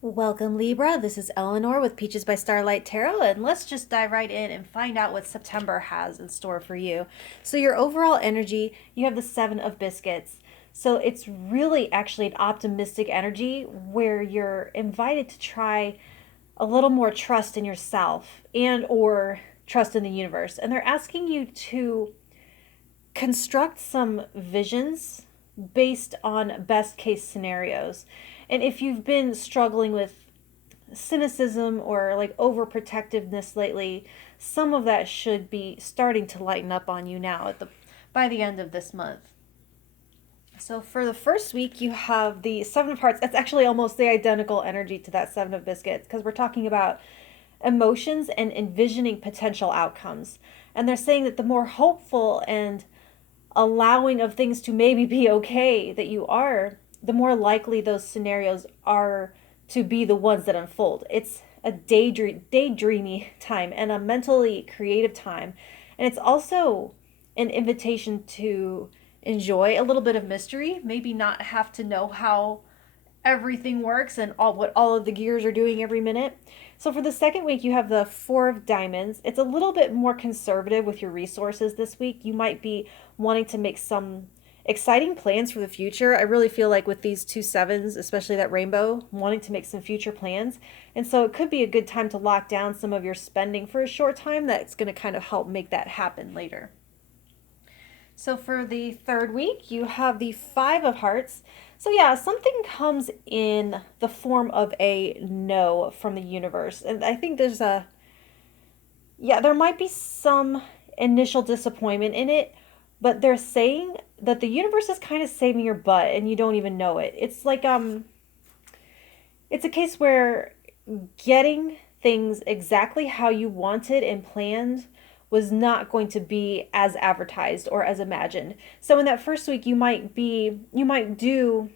Welcome, Libra. This is Eleanor with Peaches by Starlight Tarot, and let's just dive right in and find out what September has in store for you. So, your overall energy, you have the Seven of Biscuits. So, it's really actually an optimistic energy where you're invited to try a little more trust in yourself and or trust in the universe. And they're asking you to construct some visions based on best case scenarios. And if you've been struggling with cynicism or like overprotectiveness lately, some of that should be starting to lighten up on you now by the end of this month. So for the first week, you have the Seven of Hearts. That's actually almost the identical energy to that Seven of Biscuits because we're talking about emotions and envisioning potential outcomes. And they're saying that the more hopeful and allowing of things to maybe be okay that you are, the more likely those scenarios are to be the ones that unfold. It's a daydreamy time and a mentally creative time. And it's also an invitation to enjoy a little bit of mystery, maybe not have to know how everything works and all of the gears are doing every minute. So for the second week, you have the Four of Diamonds. It's a little bit more conservative with your resources this week. You might be wanting to make some exciting plans for the future. I really feel like with these two sevens, especially that rainbow, wanting to make some future plans. And so it could be a good time to lock down some of your spending for a short time. That's going to kind of help make that happen later. So for the third week, you have the Five of Hearts. So yeah, something comes in the form of a no from the universe. And I think there might be some initial disappointment in it, but they're saying that the universe is kind of saving your butt and you don't even know it. It's like it's a case where getting things exactly how you wanted and planned was not going to be as advertised or as imagined. So in that first week you might do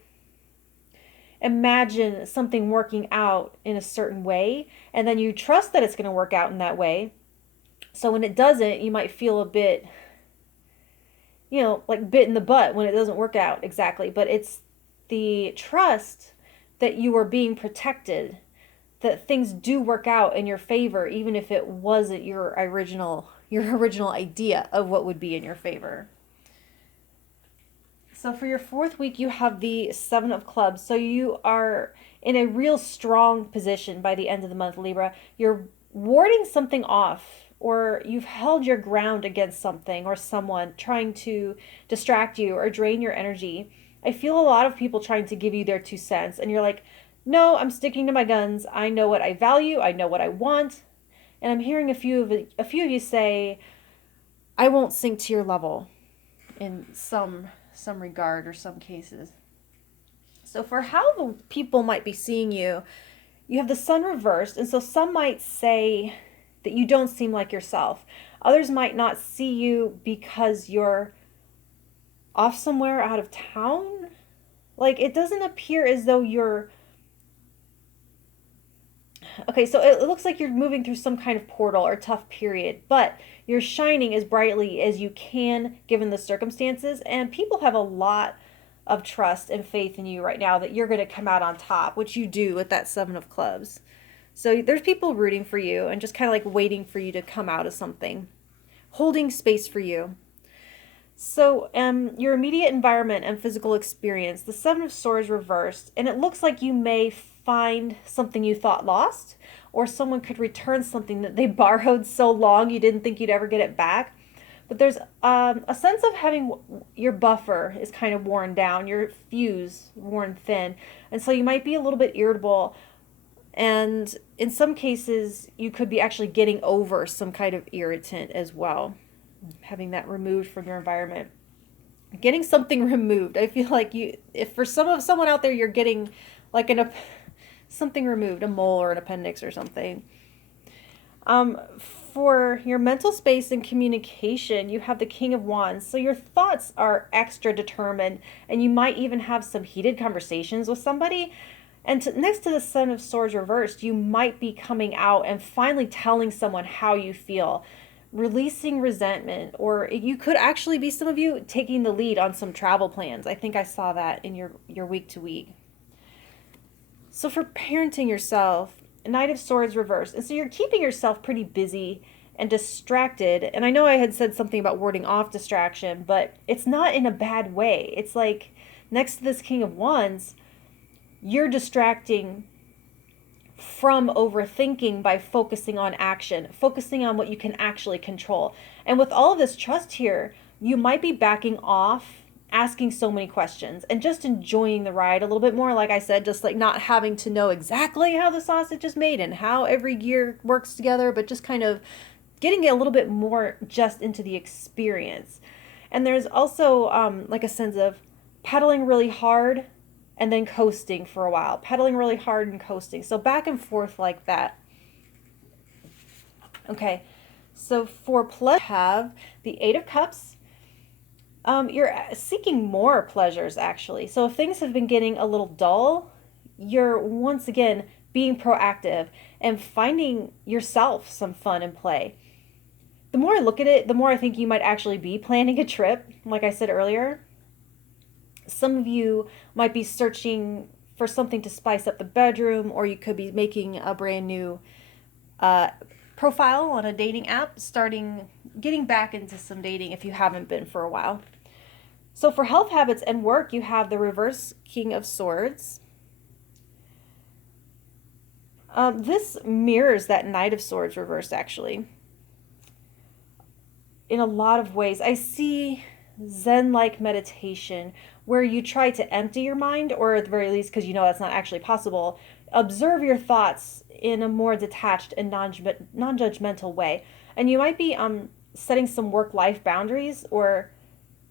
imagine something working out in a certain way and then you trust that it's going to work out in that way. So when it doesn't, you might feel a bit, like bit in the butt when it doesn't work out exactly, but it's the trust that you are being protected, that things do work out in your favor even if it wasn't your original idea of what would be in your favor. So for your fourth week, you have the Seven of Clubs. So you are in a real strong position by the end of the month, Libra. You're warding something off, or you've held your ground against something or someone trying to distract you or drain your energy. I feel a lot of people trying to give you their 2 cents, and you're like, no, I'm sticking to my guns. I know what I value. I know what I want. And I'm hearing a few of you say, I won't sink to your level in some regard or some cases. So for how the people might be seeing you, you have the sun reversed, and so some might say that you don't seem like yourself. Others might not see you because you're off somewhere out of town. Like it doesn't appear as though you're okay, so it looks like you're moving through some kind of portal or tough period, but you're shining as brightly as you can given the circumstances, and people have a lot of trust and faith in you right now that you're going to come out on top, which you do with that Seven of Clubs. So there's people rooting for you and just kind of like waiting for you to come out of something, holding space for you. So, your immediate environment and physical experience, the Seven of Swords reversed, and it looks like you may find something you thought lost, or someone could return something that they borrowed so long you didn't think you'd ever get it back. But there's a sense of having your buffer is kind of worn down, your fuse worn thin, and so you might be a little bit irritable. And in some cases, you could be actually getting over some kind of irritant as well, having that removed from your environment. Getting something removed. I feel like if for someone out there, you're getting like something removed, a mole or an appendix or something. For your mental space and communication, you have the King of Wands. So your thoughts are extra determined, and you might even have some heated conversations with somebody. And next to the Sun of Swords reversed, you might be coming out and finally telling someone how you feel, releasing resentment, or you could actually be, some of you, taking the lead on some travel plans. I think I saw that in your week to week. So for parenting yourself, Knight of Swords reversed. And so you're keeping yourself pretty busy and distracted. And I know I had said something about warding off distraction, but it's not in a bad way. It's like next to this King of Wands, you're distracting from overthinking by focusing on action, focusing on what you can actually control. And with all of this trust here, you might be backing off asking so many questions and just enjoying the ride a little bit more. Like I said, just like not having to know exactly how the sausage is made and how every gear works together, but just kind of getting a little bit more just into the experience. And there's also like a sense of pedaling really hard and then coasting for a while, pedaling really hard and coasting. So back and forth like that. Okay, so for pleasure, have the Eight of Cups. You're seeking more pleasures, actually. So if things have been getting a little dull, you're once again being proactive and finding yourself some fun and play. The more I look at it, the more I think you might actually be planning a trip, like I said earlier. Some of you might be searching for something to spice up the bedroom, or you could be making a brand new profile on a dating app, getting back into some dating if you haven't been for a while. So for health habits and work, you have the reverse King of Swords. This mirrors that Knight of Swords reversed, actually. In a lot of ways, I see Zen-like meditation where you try to empty your mind, or at the very least, because you know that's not actually possible, observe your thoughts in a more detached and non-judgmental way. And you might be setting some work-life boundaries or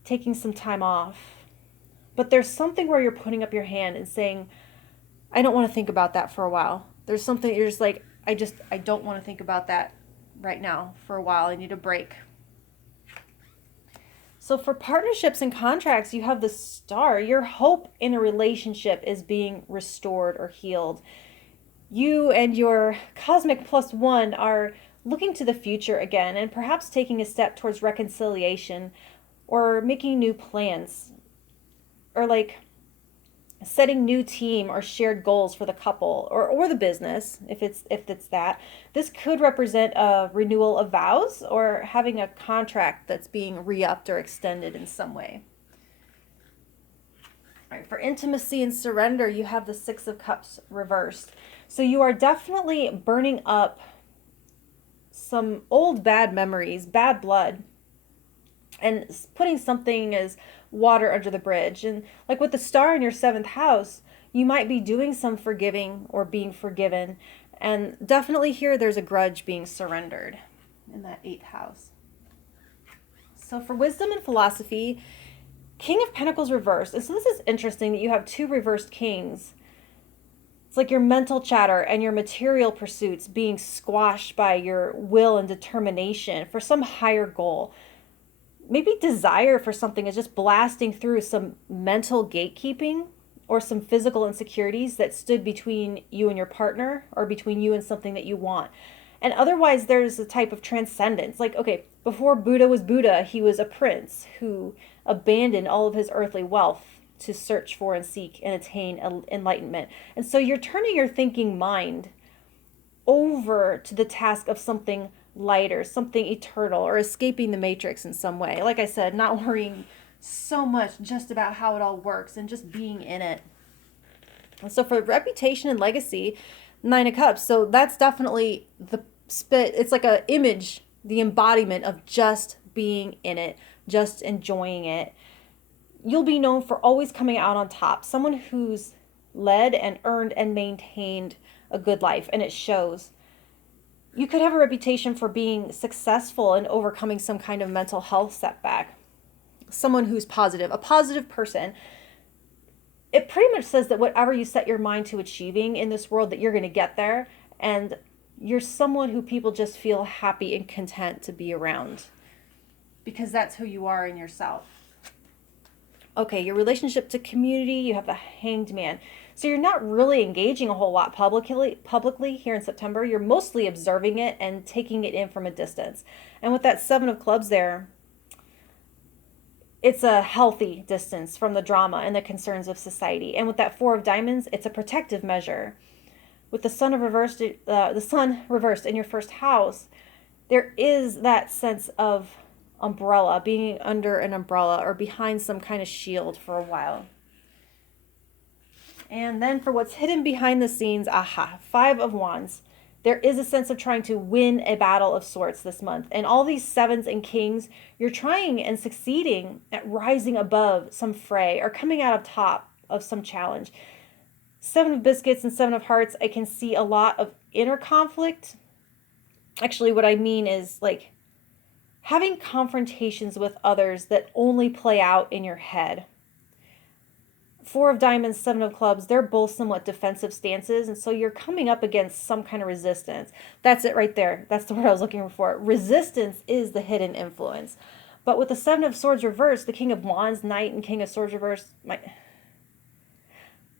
taking some time off. But there's something where you're putting up your hand and saying, I don't want to think about that for a while. There's something you're just like, I don't want to think about that right now for a while. I need a break. So for partnerships and contracts, you have the Star. Your hope in a relationship is being restored or healed. You and your cosmic +1 are looking to the future again and perhaps taking a step towards reconciliation or making new plans or like setting new team or shared goals for the couple or the business if it's that. This could represent a renewal of vows or having a contract that's being re-upped or extended in some way. All right, for intimacy and surrender, you have the Six of Cups reversed. So you are definitely burning up some old bad memories, bad blood, and putting something as water under the bridge. And like with the Star in your 7th house, you might be doing some forgiving or being forgiven. And definitely here there's a grudge being surrendered in that 8th house. So for wisdom and philosophy, King of Pentacles reversed. And so this is interesting that you have 2 reversed kings. It's like your mental chatter and your material pursuits being squashed by your will and determination for some higher goal. Maybe desire for something is just blasting through some mental gatekeeping or some physical insecurities that stood between you and your partner or between you and something that you want. And otherwise, there's a type of transcendence. Like, okay, before Buddha was Buddha, he was a prince who abandoned all of his earthly wealth to search for and seek and attain enlightenment. And so you're turning your thinking mind over to the task of something lighter, something eternal, or escaping the matrix in some way. Like I said, not worrying so much just about how it all works and just being in it. And so for reputation and legacy, 9 of Cups. So that's definitely the spit. It's like a image, the embodiment of just being in it, just enjoying it. You'll be known for always coming out on top. Someone who's led and earned and maintained a good life, and it shows. You could have a reputation for being successful in overcoming some kind of mental health setback. Someone who's positive, a positive person. It pretty much says that whatever you set your mind to achieving in this world, that you're going to get there. And you're someone who people just feel happy and content to be around. Because that's who you are in yourself. Okay, your relationship to community, you have the Hanged Man. So you're not really engaging a whole lot publicly here in September. You're mostly observing it and taking it in from a distance. And with that 7 of Clubs there, it's a healthy distance from the drama and the concerns of society. And with that Four of Diamonds, it's a protective measure. With the sun reversed in your first house, there is that sense of umbrella, being under an umbrella or behind some kind of shield for a while. And then for what's hidden behind the scenes, aha, Five of Wands. There is a sense of trying to win a battle of sorts this month. And all these sevens and kings, you're trying and succeeding at rising above some fray or coming out of top of some challenge. Seven of Biscuits and Seven of Hearts, I can see a lot of inner conflict. Actually, what I mean is like having confrontations with others that only play out in your head. Four of Diamonds, Seven of Clubs, they're both somewhat defensive stances, and so you're coming up against some kind of resistance. That's it right there. That's the word I was looking for. Resistance is the hidden influence. But with the Seven of Swords reversed, the King of Wands, Knight, and King of Swords reversed,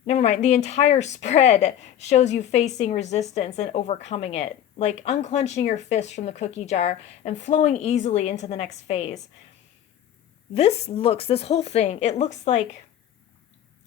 never mind. The entire spread shows you facing resistance and overcoming it, like unclenching your fist from the cookie jar and flowing easily into the next phase. This whole thing, it looks like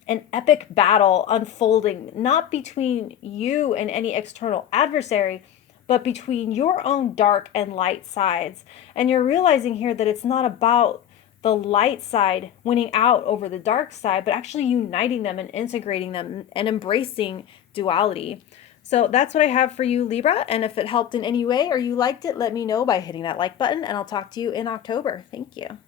an epic battle unfolding, not between you and any external adversary, but between your own dark and light sides. And you're realizing here that it's not about the light side winning out over the dark side, but actually uniting them and integrating them and embracing duality. So that's what I have for you, Libra. And if it helped in any way or you liked it, let me know by hitting that like button, and I'll talk to you in October. Thank you.